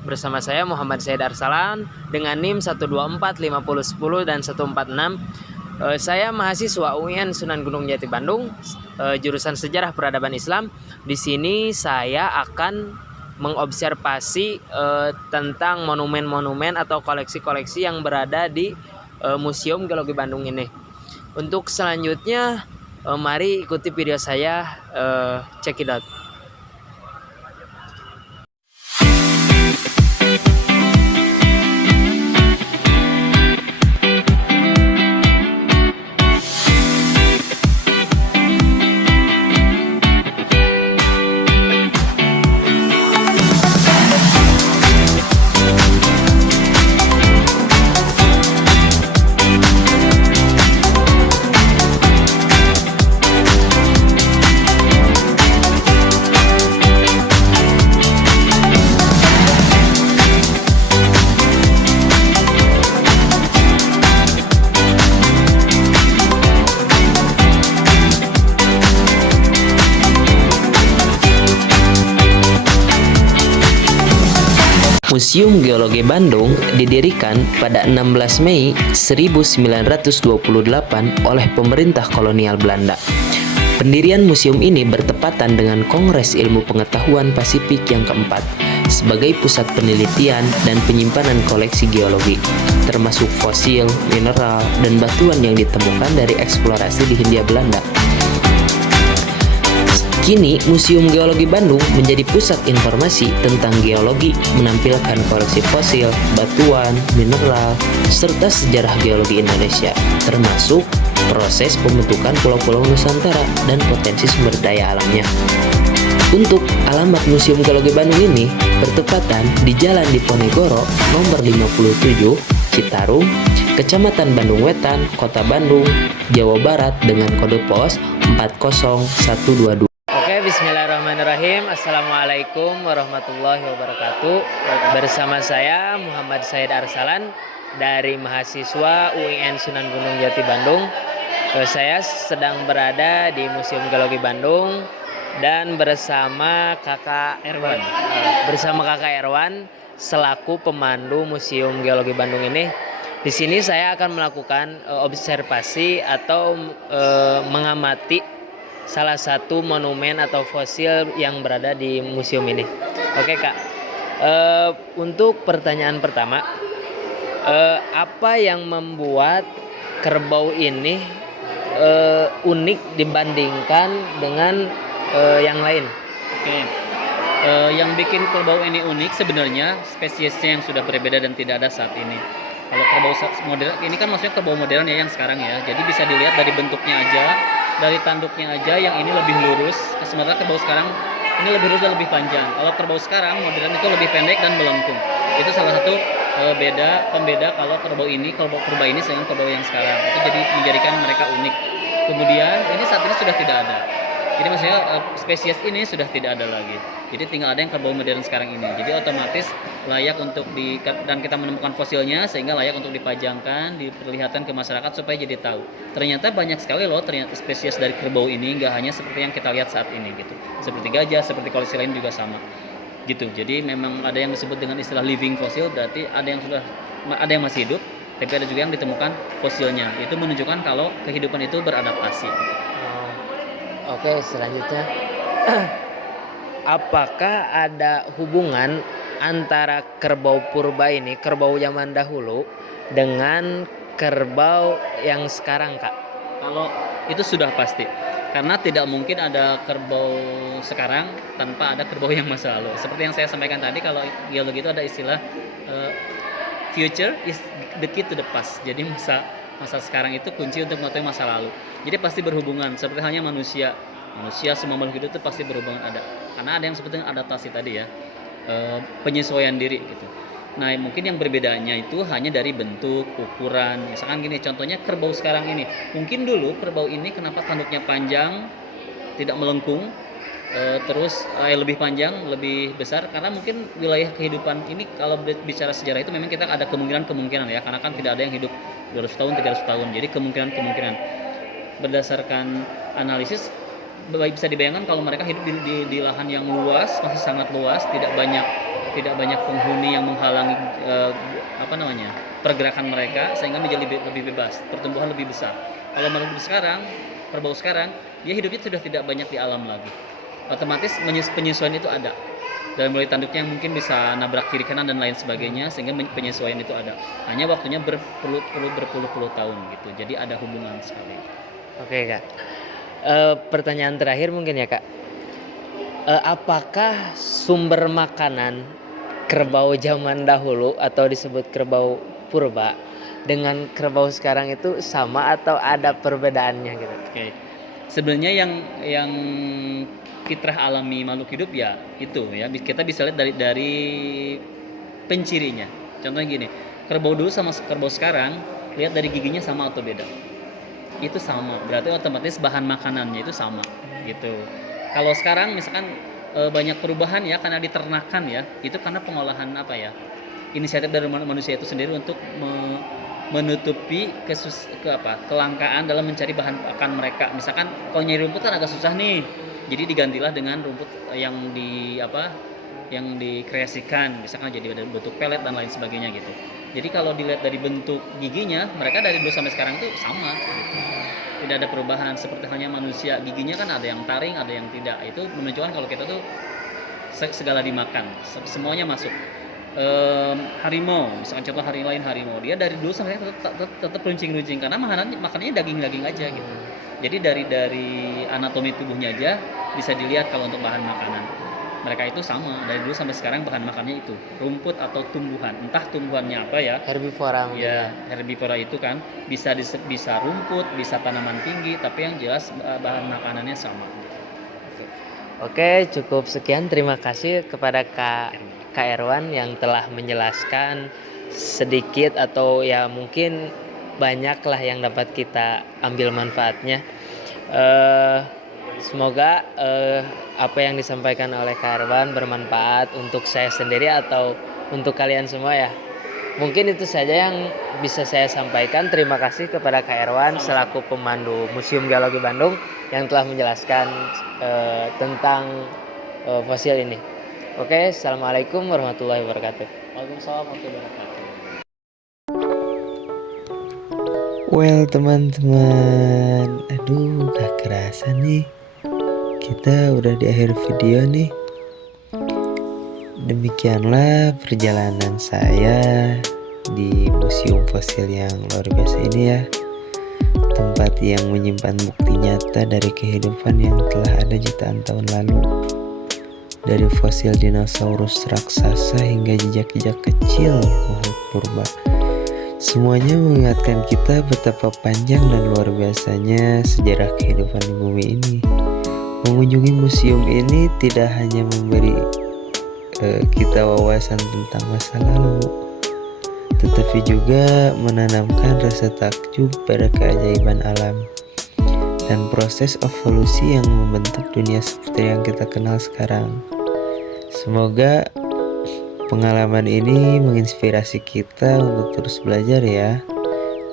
Bersama saya Muhammad Said Arsalan dengan NIM 1245010 dan 146. Saya mahasiswa UIN Sunan Gunung Jati Bandung, jurusan Sejarah Peradaban Islam. Di sini saya akan mengobservasi tentang monumen-monumen atau koleksi-koleksi yang berada di Museum Geologi Bandung ini. Untuk selanjutnya, mari ikuti video saya. Check it out. Museum Geologi Bandung didirikan pada 16 Mei 1928 oleh pemerintah kolonial Belanda. Pendirian museum ini bertepatan dengan Kongres Ilmu Pengetahuan Pasifik yang keempat sebagai pusat penelitian dan penyimpanan koleksi geologi, termasuk fosil, mineral, dan batuan yang ditemukan dari eksplorasi di Hindia Belanda. Kini, Museum Geologi Bandung menjadi pusat informasi tentang geologi, menampilkan koleksi fosil, batuan, mineral, serta sejarah geologi Indonesia, termasuk proses pembentukan pulau-pulau Nusantara dan potensi sumber daya alamnya. Untuk alamat Museum Geologi Bandung ini bertepatan di Jalan Diponegoro nomor 57, Citarum, Kecamatan Bandung Wetan, Kota Bandung, Jawa Barat dengan kode pos 40122. Oke, bismillahirrahmanirrahim. Assalamualaikum warahmatullahi wabarakatuh. Bersama saya Muhammad Said Arsalan dari mahasiswa UIN Sunan Gunung Jati Bandung. Saya sedang berada di Museum Geologi Bandung dan bersama kakak Erwan selaku pemandu Museum Geologi Bandung ini. Di sini saya akan melakukan observasi atau mengamati salah satu monumen atau fosil yang berada di museum ini. Oke Kak, untuk pertanyaan pertama, apa yang membuat kerbau ini unik dibandingkan dengan yang lain? Oke, yang bikin kerbau ini unik sebenarnya spesiesnya yang sudah berbeda dan tidak ada saat ini. Kalau kerbau modern ini kan maksudnya kerbau modern ya yang sekarang ya. Jadi bisa dilihat dari bentuknya aja, dari tanduknya aja yang ini lebih lurus. Sementara kerbau sekarang ini lebih lurus dan lebih panjang. Kalau kerbau sekarang modern itu lebih pendek dan melengkung. Itu salah satu pembeda kalau kerbau ini purba ini dengan kerbau yang sekarang. Itu jadi menjadikan mereka unik. Kemudian ini saat ini sudah tidak ada. Jadi maksudnya spesies ini sudah tidak ada lagi. Jadi tinggal ada yang kerbau modern sekarang ini. Jadi otomatis layak untuk dan kita menemukan fosilnya sehingga layak untuk dipajangkan, diperlihatkan ke masyarakat supaya jadi tahu. Ternyata banyak sekali loh ternyata spesies dari kerbau ini, nggak hanya seperti yang kita lihat saat ini gitu. Seperti gajah, seperti koleksi lain juga sama. Gitu. Jadi memang ada yang disebut dengan istilah living fossil, berarti ada yang masih hidup, tapi ada juga yang ditemukan fosilnya. Itu menunjukkan kalau kehidupan itu beradaptasi. Oke, selanjutnya, apakah ada hubungan antara kerbau purba ini, kerbau zaman dahulu, dengan kerbau yang sekarang, Kak? Kalau itu sudah pasti, karena tidak mungkin ada kerbau sekarang tanpa ada kerbau yang masa lalu. Seperti yang saya sampaikan tadi, kalau geologi itu ada istilah future is the key to the past. Jadi masa sekarang itu kunci untuk mengetahui masa lalu. Jadi pasti berhubungan. Seperti halnya manusia semua makhluk hidup itu pasti berhubungan ada. Karena ada yang sebetulnya adaptasi tadi ya, penyesuaian diri gitu. Nah mungkin yang berbedanya itu hanya dari bentuk, ukuran. Misalkan gini, contohnya kerbau sekarang ini. Mungkin dulu kerbau ini kenapa tanduknya panjang, tidak melengkung, terus lebih panjang, lebih besar, karena mungkin wilayah kehidupan ini kalau bicara sejarah itu memang kita ada kemungkinan ya, karena kan tidak ada yang hidup 200 tahun, 300 tahun. Jadi kemungkinan berdasarkan analisis bisa dibayangkan kalau mereka hidup di lahan yang luas, masih sangat luas, tidak banyak tidak banyak penghuni yang menghalangi pergerakan mereka, sehingga menjadi lebih bebas, pertumbuhan lebih besar. Kalau kerbau sekarang dia hidupnya sudah tidak banyak di alam lagi, otomatis penyesuaian itu ada, dan mulai tanduknya yang mungkin bisa nabrak kiri kanan dan lain sebagainya, sehingga penyesuaian itu ada, hanya waktunya berpuluh-puluh tahun gitu. Jadi ada hubungan sekali. Oke Kak, pertanyaan terakhir mungkin ya Kak, apakah sumber makanan kerbau zaman dahulu atau disebut kerbau purba dengan kerbau sekarang itu sama atau ada perbedaannya gitu? Oke. Sebenarnya yang fitrah alami makhluk hidup ya itu ya, kita bisa lihat dari pencirinya. Contohnya gini, kerbau dulu sama kerbau sekarang, lihat dari giginya sama atau beda. Itu sama, berarti otomatis bahan makanannya itu sama gitu. Kalau sekarang misalkan banyak perubahan ya karena diternakan ya, itu karena pengolahan inisiatif dari manusia itu sendiri untuk menutupi kelangkaan dalam mencari bahan pakan mereka. Misalkan kalau nyari rumput kan agak susah nih, jadi digantilah dengan rumput yang dikreasikan, misalkan jadi bentuk pelet dan lain sebagainya gitu. Jadi kalau dilihat dari bentuk giginya, mereka dari dulu sampai sekarang tuh sama gitu. Tidak ada perubahan, seperti halnya manusia, giginya kan ada yang taring, ada yang tidak. Itu menunjukkan kalau kita tuh segala dimakan, semuanya masuk. Harimau, misalkan contoh harimau, dia dari dulu sampai tetap runcing karena makanannya daging aja gitu. Jadi dari anatomi tubuhnya aja bisa dilihat kalau untuk bahan makanan mereka itu sama dari dulu sampai sekarang. Bahan makannya itu rumput atau tumbuhan, entah tumbuhannya apa ya, Herbivora ya. Herbivora itu kan bisa rumput, bisa tanaman tinggi, tapi yang jelas bahan makanannya sama. Oke, cukup sekian. Terima kasih kepada Kak Erwan yang telah menjelaskan sedikit atau ya mungkin banyaklah yang dapat kita ambil manfaatnya. Semoga apa yang disampaikan oleh Kak Erwan bermanfaat untuk saya sendiri atau untuk kalian semua ya. Mungkin itu saja yang bisa saya sampaikan. Terima kasih kepada Kak Erwan selaku pemandu Museum Geologi Bandung yang telah menjelaskan tentang fosil ini. Oke, assalamualaikum warahmatullahi wabarakatuh. Waalaikumsalam warahmatullahi wabarakatuh. Well teman-teman, aduh gak kerasa nih, kita udah di akhir video nih. Demikianlah perjalanan saya di Museum Fosil yang luar biasa ini ya. Tempat yang menyimpan bukti nyata dari kehidupan yang telah ada jutaan tahun lalu. Dari fosil dinosaurus raksasa hingga jejak-jejak kecil makhluk purba. Semuanya mengingatkan kita betapa panjang dan luar biasanya sejarah kehidupan di bumi ini. Mengunjungi museum ini tidak hanya memberi kita wawasan tentang masa lalu, tetapi juga menanamkan rasa takjub pada keajaiban alam dan proses evolusi yang membentuk dunia seperti yang kita kenal sekarang. Semoga pengalaman ini menginspirasi kita untuk terus belajar ya,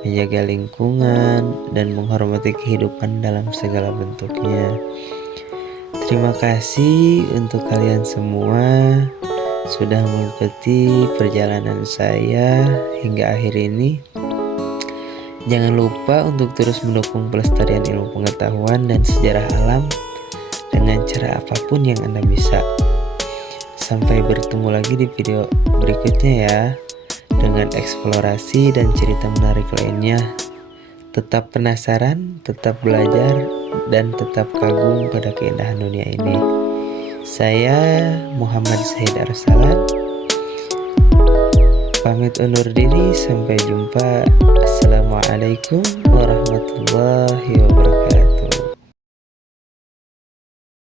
menjaga lingkungan dan menghormati kehidupan dalam segala bentuknya. Terima kasih untuk kalian semua sudah mengikuti perjalanan saya hingga akhir ini. Jangan lupa untuk terus mendukung pelestarian ilmu pengetahuan dan sejarah alam dengan cara apapun yang Anda bisa. Sampai bertemu lagi di video berikutnya ya, dengan eksplorasi dan cerita menarik lainnya. Tetap penasaran, tetap belajar, dan tetap kagum pada keindahan dunia ini. Saya Muhammad Said Arsalan pamit undur diri, sampai jumpa. Assalamualaikum warahmatullahi wabarakatuh.